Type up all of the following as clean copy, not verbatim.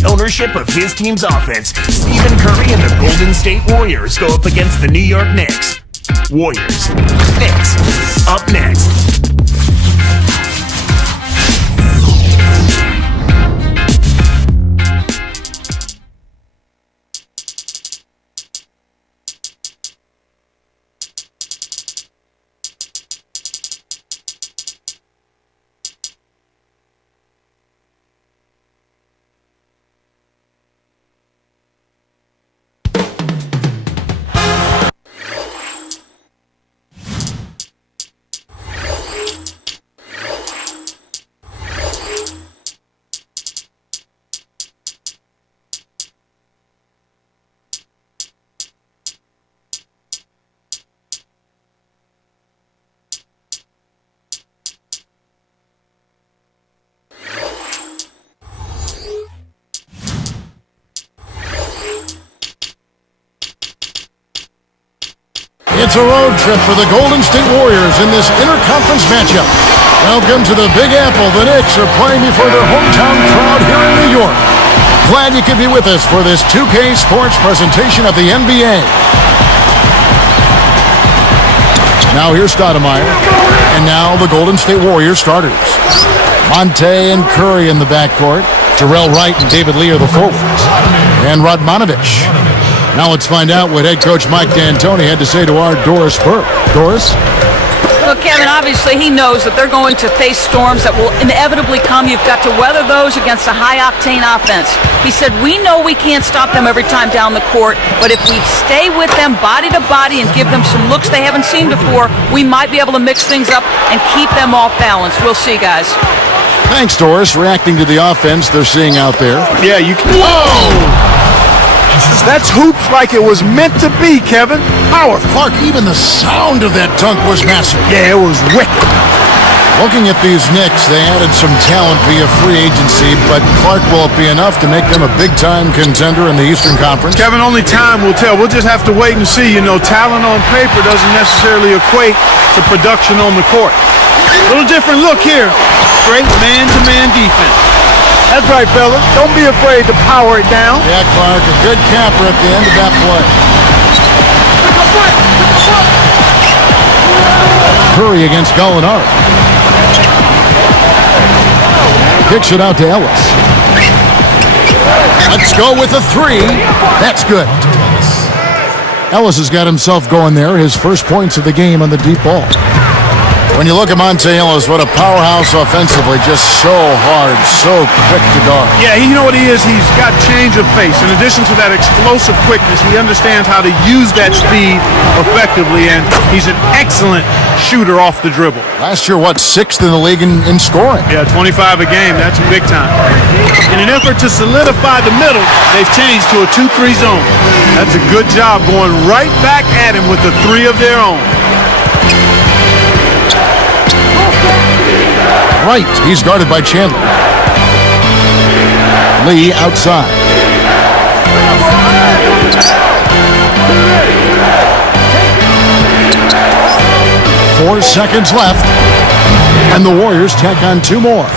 complete ownership of his team's offense, Stephen Curry and the Golden State Warriors go up against the New York Knicks. Warriors. Knicks. Up next. It's a road trip for the Golden State Warriors in this interconference matchup. Welcome to the Big Apple. The Knicks are playing before their hometown crowd here in New York. Glad you could be with us for this 2K Sports presentation of the NBA. Now here's Stoudemire. And now the Golden State Warriors starters. Monte and Curry in the backcourt. Jarrell Wright and David Lee are the forwards. And Radmonovich. Now let's find out what head coach Mike D'Antoni had to say to our Doris Burke. Doris? Well, Kevin, obviously he knows that they're going to face storms that will inevitably come. You've got to weather those against a high-octane offense. He said, we know we can't stop them every time down the court, but if we stay with them body to body and give them some looks they haven't seen before, we might be able to mix things up and keep them off balance. We'll see, guys. Thanks, Doris, reacting to the offense they're seeing out there. Yeah, you can. Whoa! That's hoops like it was meant to be, Kevin. Power. Clark, even the sound of that dunk was massive. Yeah, it was wicked. Looking at these Knicks, they added some talent via free agency, but Clark, will it be enough to make them a big-time contender in the Eastern Conference? Kevin, only time will tell. We'll just have to wait and see. You know, talent on paper doesn't necessarily equate to production on the court. A little different look here. Straight man-to-man defense. That's right, fella. Don't be afraid to power it down. Yeah, Clark, a good capper at the end of that play. Curry against Gallinari. Kicks it out to Ellis. Let's go with a three. That's good. Ellis has got himself going there. His first points of the game on the deep ball. When you look at Monte Ellis, what a powerhouse offensively, just so hard, so quick to guard. Yeah, you know what he is? He's got change of pace. In addition to that explosive quickness, he understands how to use that speed effectively, and he's an excellent shooter off the dribble. Last year, what, 6th in the league in scoring? Yeah, 25 a game. That's big time. In an effort to solidify the middle, they've changed to a 2-3 zone. That's a good job going right back at him with the three of their own. Right, he's guarded by Chandler. Lee outside. Four seconds left, and the Warriors tack on 2 more.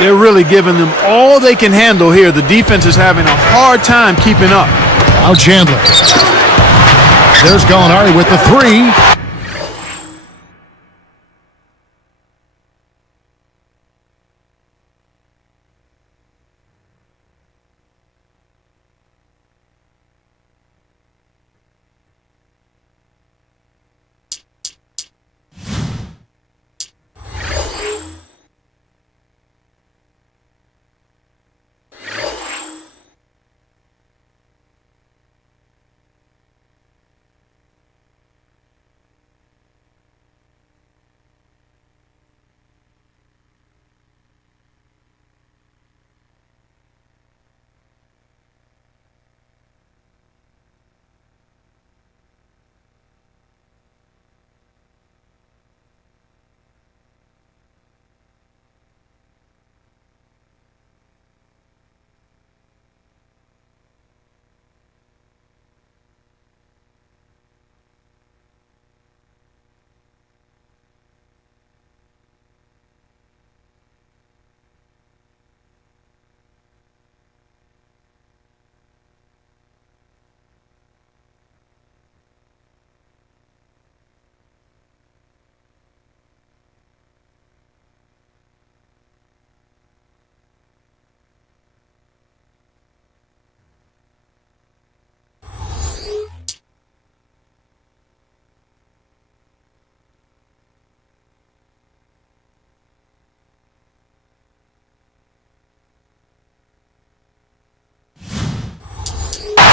They're really giving them all they can handle here. The defense is having a hard time keeping up. Now Chandler. There's Gallinari with the 3.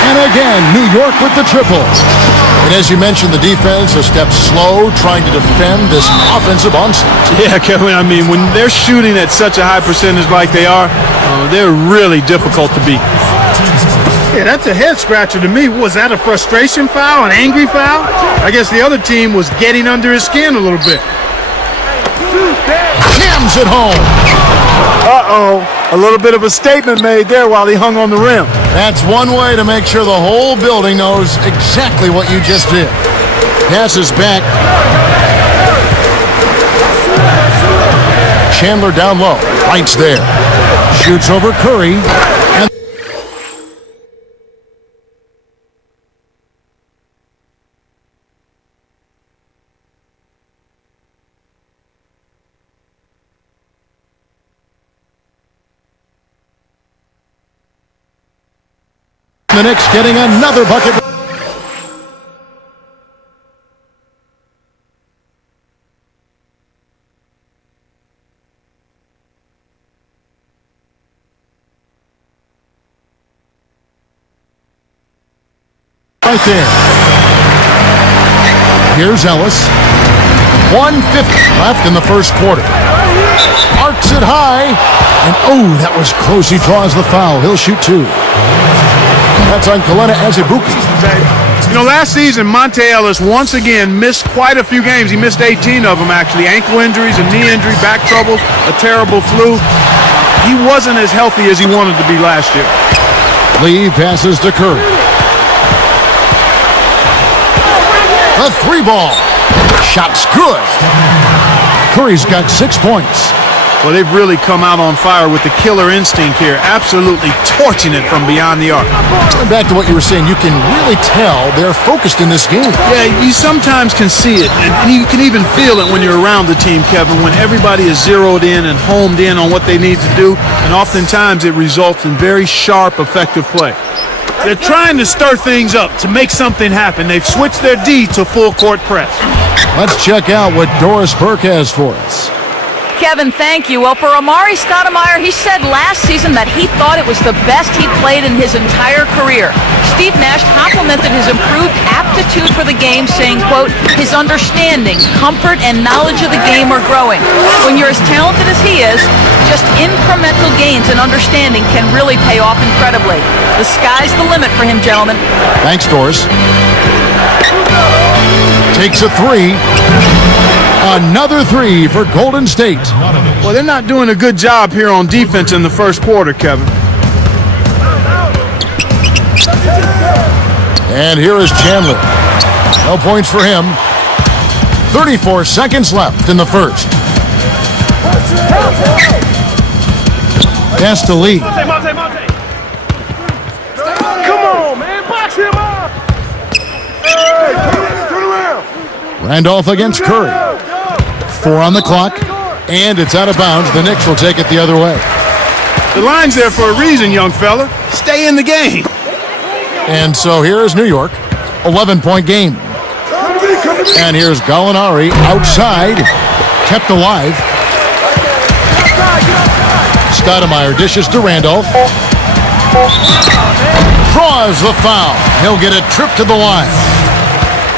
And again, New York with the triple. And as you mentioned, the defense a step slow, trying to defend this offensive onslaught. Yeah, Kevin, I mean, when they're shooting at such a high percentage like they are, they're really difficult to beat. Yeah, that's a head scratcher to me. Was that a frustration foul, an angry foul? I guess the other team was getting under his skin a little bit. Hams it home. Uh-oh, a little bit of a statement made there while he hung on the rim. That's one way to make sure the whole building knows exactly what you just did. Passes back. Chandler down low. Wright's there. Shoots over Curry. And the Knicks getting another bucket. Right there. Here's Ellis. 1:50 left in the first quarter. Arcs it high. And oh, that was close. He draws the foul. He'll shoot two. That's on Kalena Azubuike. You know, last season, Monte Ellis once again missed quite a few games. He missed 18 of them, actually. Ankle injuries, a knee injury, back trouble, a terrible flu. He wasn't as healthy as he wanted to be last year. Lee passes to Curry. The three ball. Shot's good. Curry's got 6 points. Well, they've really come out on fire with the killer instinct here, absolutely torching it from beyond the arc. Going back to what you were saying, you can really tell they're focused in this game. Yeah, you sometimes can see it, and you can even feel it when you're around the team, Kevin, when everybody is zeroed in and homed in on what they need to do, and oftentimes it results in very sharp, effective play. They're trying to stir things up to make something happen. They've switched their D to full court press. Let's check out what Doris Burke has for us. Kevin, thank you. Well, for Amari Stoudemire, he said last season that he thought it was the best he played in his entire career. Steve Nash complimented his improved aptitude for the game, saying, quote, his understanding, comfort, and knowledge of the game are growing. When you're as talented as he is, just incremental gains and understanding can really pay off incredibly. The sky's the limit for him, gentlemen. Thanks, Doris. Takes a three. Another three for Golden State. Well, they're not doing a good job here on defense in the first quarter, Kevin. And here is Chandler. No points for him. 34 seconds left in the first. Pass to Lee. Come on, man. Box him up. Hey, turn around. Randolph against Curry. 4 on the clock, and it's out of bounds. The Knicks will take it the other way. The line's there for a reason, young fella. Stay in the game. And so here is New York, 11-point game. And here's Gallinari outside, kept alive. Stoudemire dishes to Randolph. Draws the foul. He'll get a trip to the line.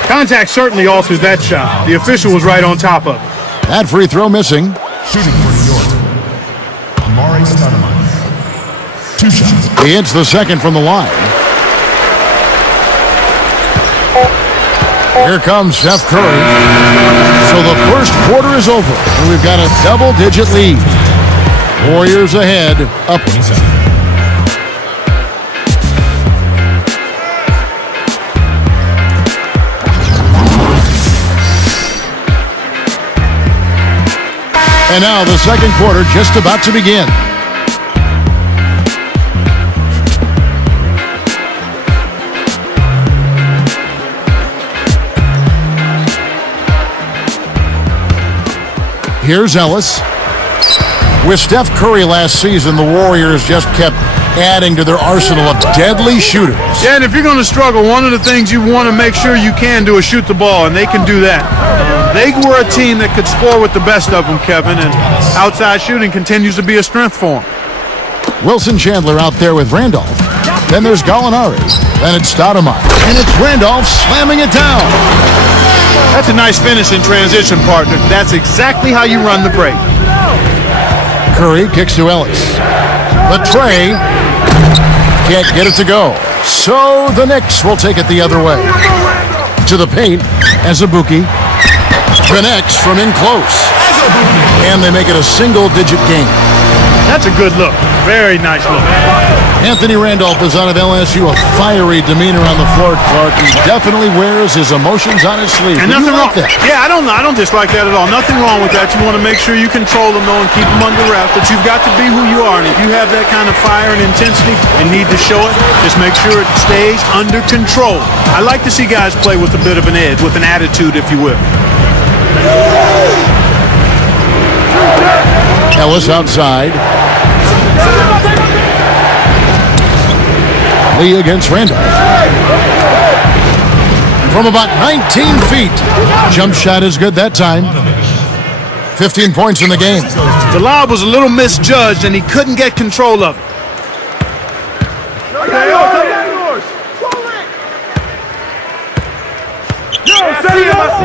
Contact certainly alters that shot. The official was right on top of it. That free throw missing. Shooting for New York, Amari Stoudemire. 2 shots. He hits the second from the line. Here comes Steph Curry. So the first quarter is over, and we've got a double-digit lead. Warriors ahead, up. And now the second quarter just about to begin. Here's Ellis. With Steph Curry last season, the Warriors just kept adding to their arsenal of deadly shooters. Yeah, and if you're going to struggle, one of the things you want to make sure you can do is shoot the ball, and they can do that. They were a team that could score with the best of them, Kevin, and outside shooting continues to be a strength for them. Wilson Chandler out there with Randolph. Then there's Gallinari. Then it's Stoudemire. And it's Randolph slamming it down. That's a nice finish in transition, partner. That's exactly how you run the break. Curry kicks to Ellis. The tray. Can't get it to go. So the Knicks will take it the other way. To the paint, Azubuike connects from in close. And they make it a single-digit game. That's a good look. Very nice look. Anthony Randolph is out of LSU, a fiery demeanor on the floor, Clark. He definitely wears his emotions on his sleeve. And nothing wrong. That? Yeah, I don't dislike that at all. Nothing wrong with that. You want to make sure you control them, though, and keep them under wraps. But you've got to be who you are. And if you have that kind of fire and intensity and need to show it, just make sure it stays under control. I like to see guys play with a bit of an edge, with an attitude, if you will. Ellis outside. Lee against Randolph. From about 19 feet. Jump shot is good that time. 15 points in the game. The lob was a little misjudged, and he couldn't get control of it.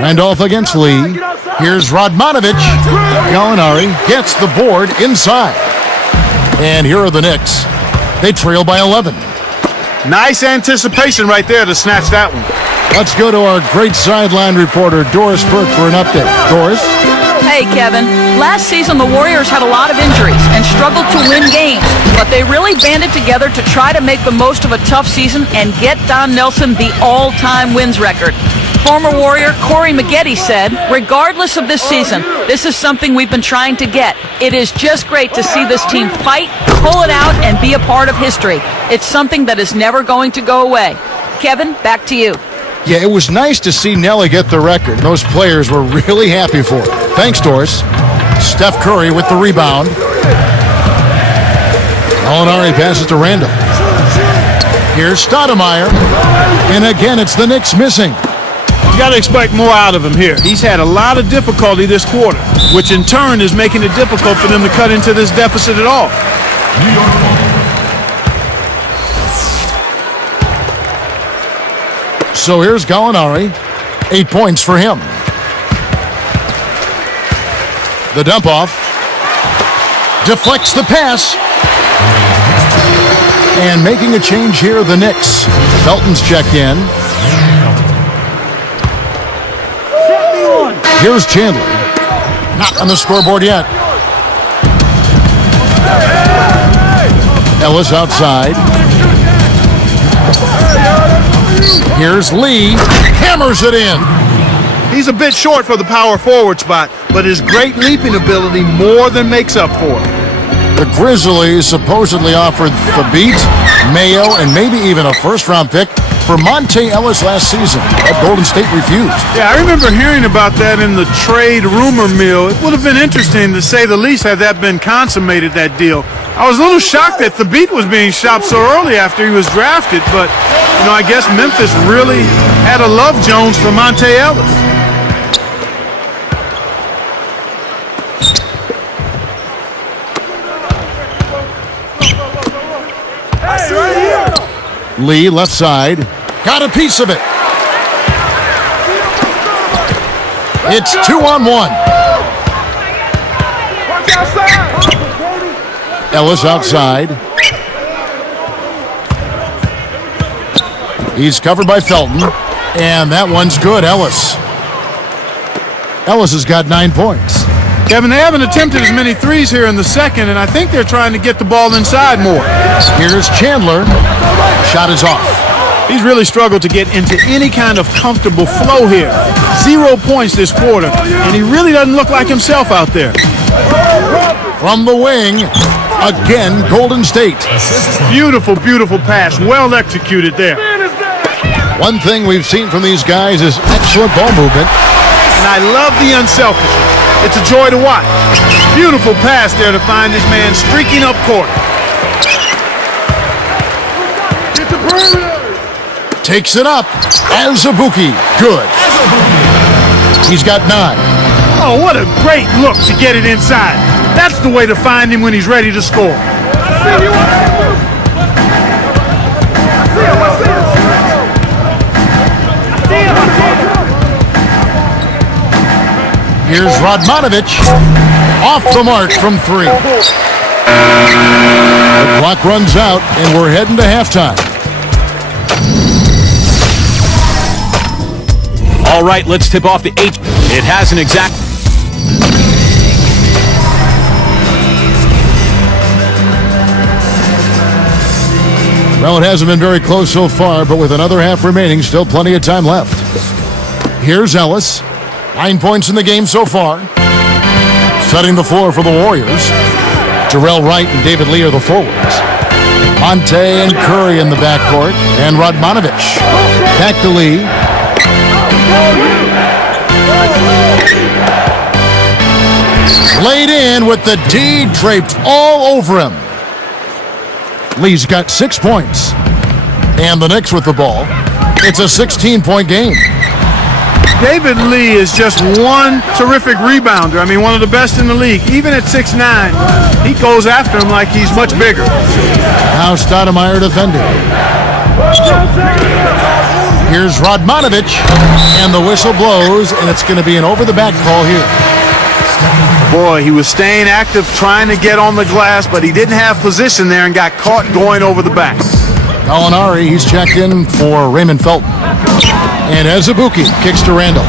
Randolph against Lee. Here's Radmonovich. Gallinari gets the board inside. And here are the Knicks. They trail by 11. Nice anticipation right there to snatch that one. Let's go to our great sideline reporter, Doris Burke, for an update. Doris? Hey, Kevin. Last season, the Warriors had a lot of injuries and struggled to win games, but they really banded together to try to make the most of a tough season and get Don Nelson the all-time wins record. Former Warrior Corey Maggette said, regardless of this season, this is something we've been trying to get. It is just great to see this team fight, pull it out, and be a part of history. It's something that is never going to go away. Kevin, back to you. Yeah, it was nice to see Nelly get the record. Those players were really happy for it. Thanks, Doris. Steph Curry with the rebound. Gallinari passes to Randall. Here's Stoudemire. And again, it's the Knicks missing. You got to expect more out of him here. He's had a lot of difficulty this quarter, which in turn is making it difficult for them to cut into this deficit at all. New York ball. So here's Gallinari. 8 points for him. The dump off. Deflects the pass. And making a change here, the Knicks. Felton's checked in. Here's Chandler. Not on the scoreboard yet. Ellis outside. Here's Lee. Hammers it in. He's a bit short for the power forward spot, but his great leaping ability more than makes up for it. The Grizzlies supposedly offered Thabit, Mayo, and maybe even a first-round pick for Monte Ellis last season, but Golden State refused. Yeah, I remember hearing about that in the trade rumor mill. It would have been interesting, to say the least, had that been consummated, that deal. I was a little shocked that Thabit was being shopped so early after he was drafted, but, you know, I guess Memphis really had a love Jones for Monte Ellis. Lee, left side. Got a piece of it. It's 2-on-1. Ellis outside. He's covered by Felton. And that one's good, Ellis. Ellis has got 9 points. Kevin, they haven't attempted as many threes here in the second, and I think they're trying to get the ball inside more. Here's Chandler. Shot is off. He's really struggled to get into any kind of comfortable flow here. 0 points this quarter, and he really doesn't look like himself out there. From the wing, again, Golden State. Beautiful, beautiful pass. Well executed there. One thing we've seen from these guys is excellent ball movement. And I love the unselfishness. It's a joy to watch. Beautiful pass there to find this man streaking up court. Takes it up. Azubuike. Good. He's got 9. Oh, what a great look to get it inside. That's the way to find him when he's ready to score. Here's Radmonovich. Off the mark from 3. The clock runs out, and we're heading to halftime. All right, let's tip off the 8. It has an exact... Well, it hasn't been very close so far, but with another half remaining, still plenty of time left. Here's Ellis. 9 points in the game so far. Setting the floor for the Warriors. Jarrell Wright and David Lee are the forwards. Monte and Curry in the backcourt. And Radmonovich. Back to Lee. Laid in with the D draped all over him. Lee's got 6 points. And the Knicks with the ball. It's a 16-point game. David Lee is just one terrific rebounder. I mean, one of the best in the league. Even at 6'9", he goes after him like he's much bigger. Now Stoudemire defending. Here's Radmonovich, and the whistle blows, and it's going to be an over-the-back call here. Boy, he was staying active, trying to get on the glass, but he didn't have position there and got caught going over the back. Gallinari, he's checked in for Raymond Felton. And Azubuike kicks to Randall.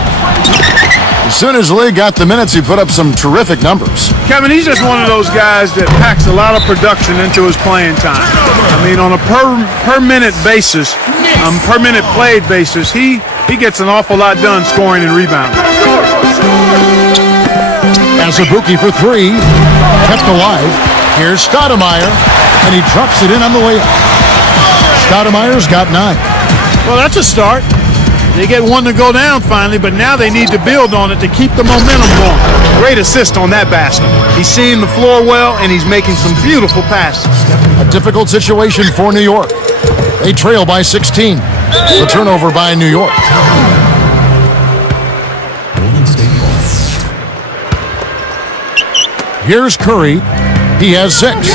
As soon as Lee got the minutes, he put up some terrific numbers. Kevin, he's just one of those guys that packs a lot of production into his playing time. I mean, on a per minute basis, per minute played basis, he gets an awful lot done scoring and rebounding. Azubuike for 3, kept alive. Here's Stoudemire, and he drops it in on the layup. Stoudemire's got 9. Well, that's a start. They get one to go down finally, but now they need to build on it to keep the momentum going. Great assist on that basket. He's seeing the floor well, and he's making some beautiful passes. A difficult situation for New York. They trail by 16. The turnover by New York. Here's Curry. He has 6.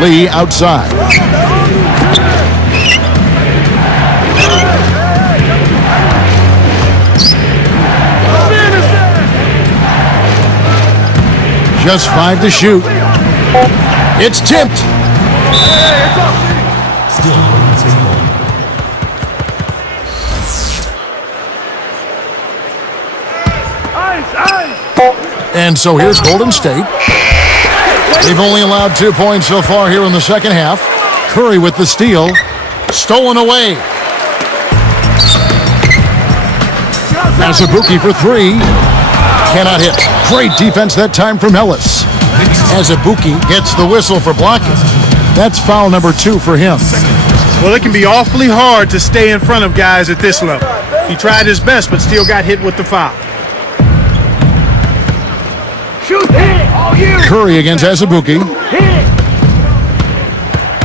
Lee outside. Just 5 to shoot. It's tipped. And so here's Golden State. They've only allowed 2 points so far here in the second half. Curry with the steal. Stolen away. Azubuike for 3. Cannot hit. Great defense that time from Ellis. Azubuike gets the whistle for blocking. That's foul number 2 for him. Well, it can be awfully hard to stay in front of guys at this level. He tried his best, but still got hit with the foul. Curry against Azubuike.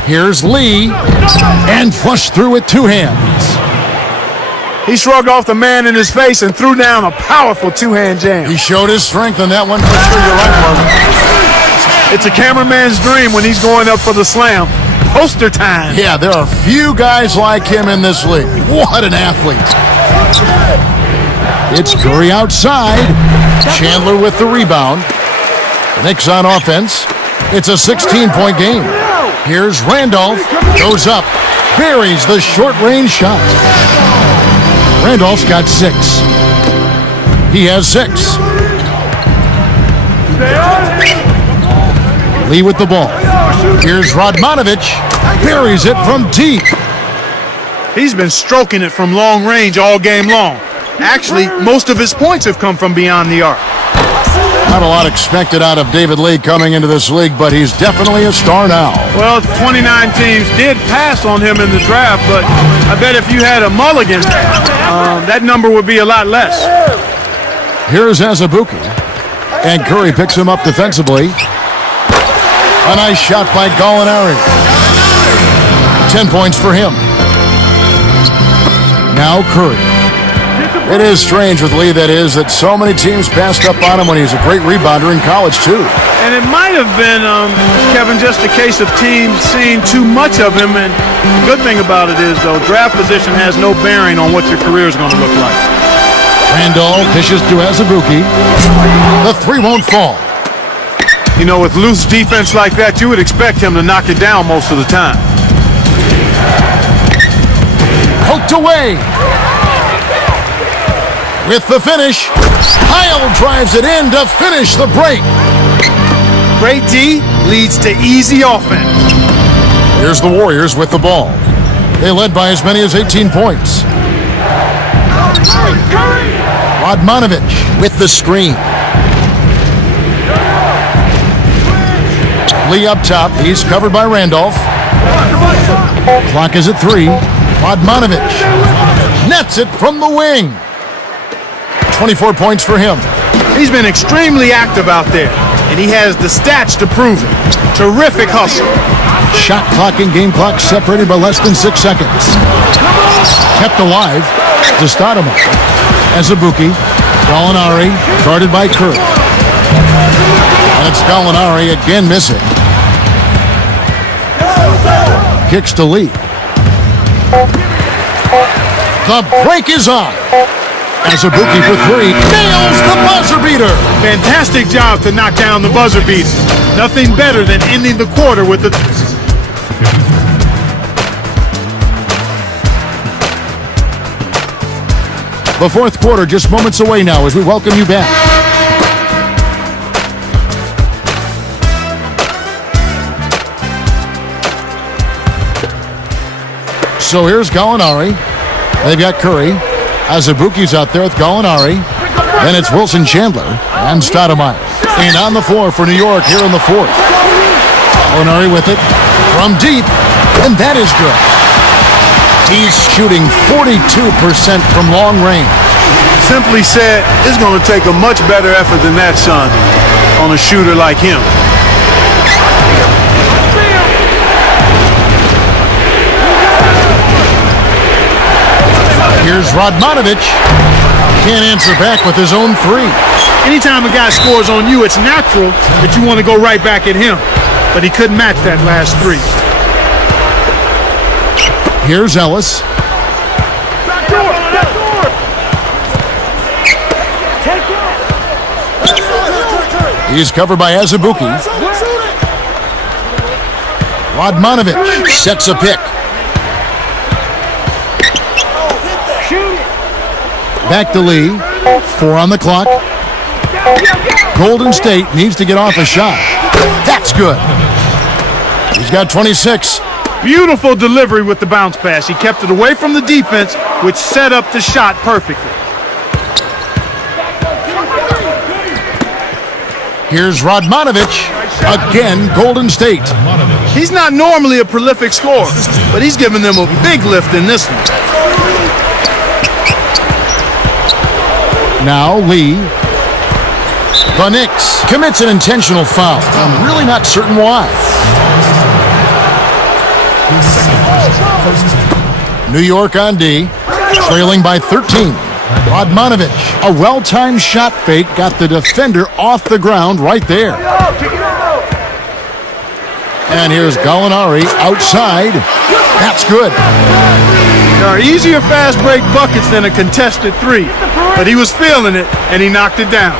Here's Lee, and flushed through with 2 hands. He shrugged off the man in his face and threw down a powerful 2-hand jam. He showed his strength on that one for sure. You're right, Marvin. It's a cameraman's dream when he's going up for the slam. Poster time. Yeah, there are few guys like him in this league. What an athlete. It's Curry outside. Chandler with the rebound. Knicks on offense. It's a 16-point game. Here's Randolph. Goes up. Buries the short-range shot. Randolph's got 6. He has 6. Lee with the ball. Here's Radmonovich. Buries it from deep. He's been stroking it from long range all game long. Actually, most of his points have come from beyond the arc. Not a lot expected out of David Lee coming into this league, but he's definitely a star now. Well, 29 teams did pass on him in the draft, but I bet if you had a mulligan, that number would be a lot less. Here's Azubuike, and Curry picks him up defensively. A nice shot by Gallinari. 10 points for him. Now Curry. It is strange with Lee, that is, that so many teams passed up on him when he was a great rebounder in college, too. And it might have been, Kevin, just a case of teams seeing too much of him. And the good thing about it is, though, draft position has no bearing on what your career is going to look like. Randolph dishes to Azubuike. The three won't fall. You know, with loose defense like that, you would expect him to knock it down most of the time. Poked away. With the finish, Heil drives it in to finish the break. Great D leads to easy offense. Here's the Warriors with the ball. They led by as many as 18 points. Radmonovich with the screen. Lee up top. He's covered by Randolph. Clock is at 3. Radmonovich nets it from the wing. 24 points for him. He's been extremely active out there, and he has the stats to prove it. Terrific hustle. Shot clock and game clock separated by less than 6 seconds. Kept alive to Stoudemire. Azubuike, Gallinari, guarded by Curry. And it's Gallinari again missing. Kicks to Lee. The break is on. Azubuike for 3. Nails the buzzer beater. Fantastic job to knock down the buzzer beater. Nothing better than ending the quarter with the... The fourth quarter just moments away now as we welcome you back. So here's Gallinari. They've got Curry. Azubuike's out there with Gallinari. Then it's Wilson Chandler and Stoudemire. And on the floor for New York here in the fourth. Gallinari with it from deep, and that is good. He's shooting 42% from long range. Simply said, it's going to take a much better effort than that, son, on a shooter like him. Here's Radmonovich. Can't answer back with his own 3. Anytime a guy scores on you, it's natural that you want to go right back at him. But he couldn't match that last 3. Here's Ellis. He's covered by Azubuike. Radmonovich sets a pick. Back to Lee. 4 on the clock. Golden State needs to get off a shot. That's good. He's got 26. Beautiful delivery with the bounce pass. He kept it away from the defense, which set up the shot perfectly. Here's Radmonovich. Again, Golden State. He's not normally a prolific scorer, but he's given them a big lift in this one. Now Lee. The Knicks commits an intentional foul. I'm really not certain why. New York on D, trailing by 13. Radmonovich, a well-timed shot fake, got the defender off the ground right there. And here's Gallinari outside. That's good. There are easier fast break buckets than a contested 3, but he was feeling it, and he knocked it down.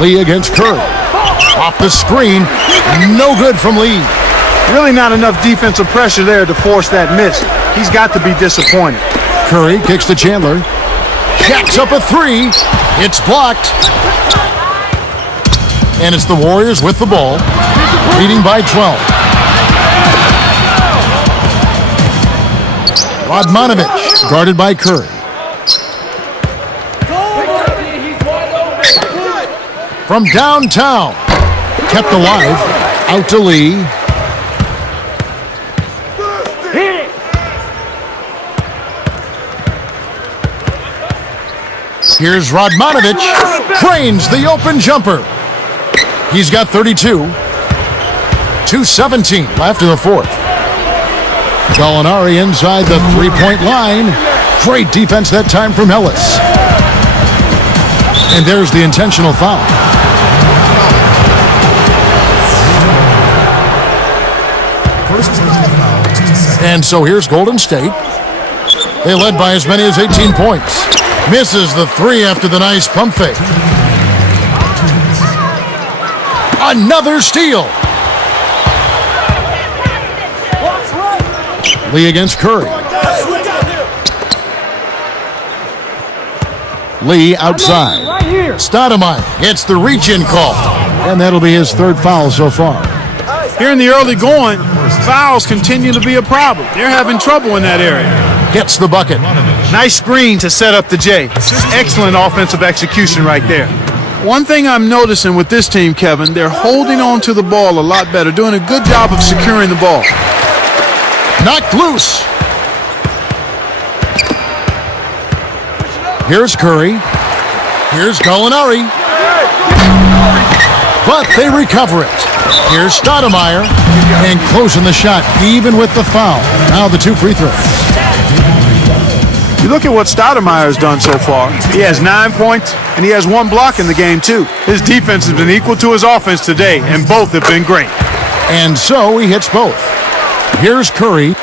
Lee against Curry. Off the screen, no good from Lee. Really not enough defensive pressure there to force that miss. He's got to be disappointed. Curry kicks to Chandler. Jacks up a 3. It's blocked. And it's the Warriors with the ball, leading by 12. Radmonovich, guarded by Curry. From downtown, kept alive, out to Lee. Here's Radmonovich, drains the open jumper. He's got 32. 2:17 left in the fourth. Gallinari inside the three-point line. Great defense that time from Ellis. And there's the intentional foul. First personal foul, 2 seconds. And so here's Golden State. They led by as many as 18 points. Misses the three after the nice pump fake. Another steal. Lee against Curry. Lee outside. Stoudemire gets the reach-in call. And that'll be his third foul so far. Here in the early going, fouls continue to be a problem. They're having trouble in that area. Gets the bucket. Nice screen to set up the J. Excellent offensive execution right there. One thing I'm noticing with this team, Kevin, they're holding on to the ball a lot better, doing a good job of securing the ball. Knocked loose. Here's Curry. Here's Gallinari. But they recover it. Here's Stoudemire. And closing the shot, even with the foul. Now the two free throws. You look at what Stoudemire's done so far. He has 9 points, and he has 1 block in the game, too. His defense has been equal to his offense today, and both have been great. And so he hits both. Here's Curry.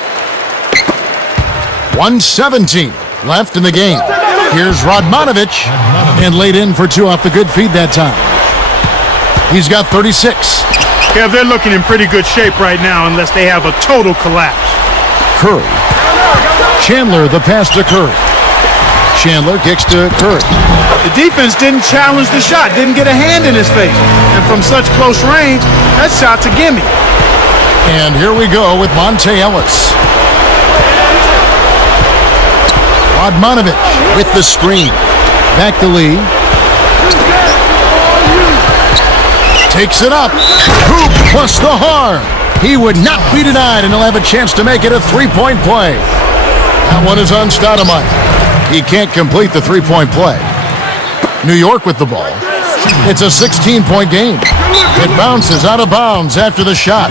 1:17 left in the game. Here's Radmonovich. And laid in for 2 off the good feed that time. He's got 36. Kev, they're looking in pretty good shape right now unless they have a total collapse. Curry. Chandler, the pass to Curry. Chandler kicks to Curry. The defense didn't challenge the shot, didn't get a hand in his face. And from such close range, that shot's a gimme. And here we go with Monte Ellis. Radmonovich with the screen. Back to Lee. Takes it up. Hoop plus the harm. He would not be denied, and he'll have a chance to make it a three-point play. That one is on Stoudemire. He can't complete the three-point play. New York with the ball. It's a 16-point game. It bounces out of bounds after the shot.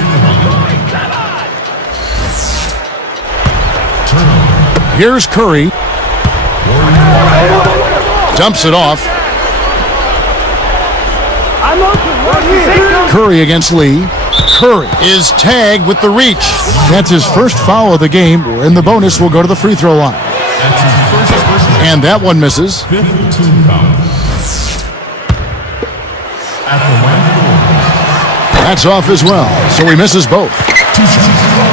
Here's Curry. Dumps it off. Curry against Lee. Curry is tagged with the reach. That's his first foul of the game, and the bonus will go to the free throw line. And that one misses. Fifth team foul. At the line. That's off as well, so he misses both.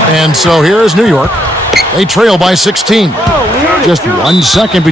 And so here is New York. They trail by 16. Just 1 second.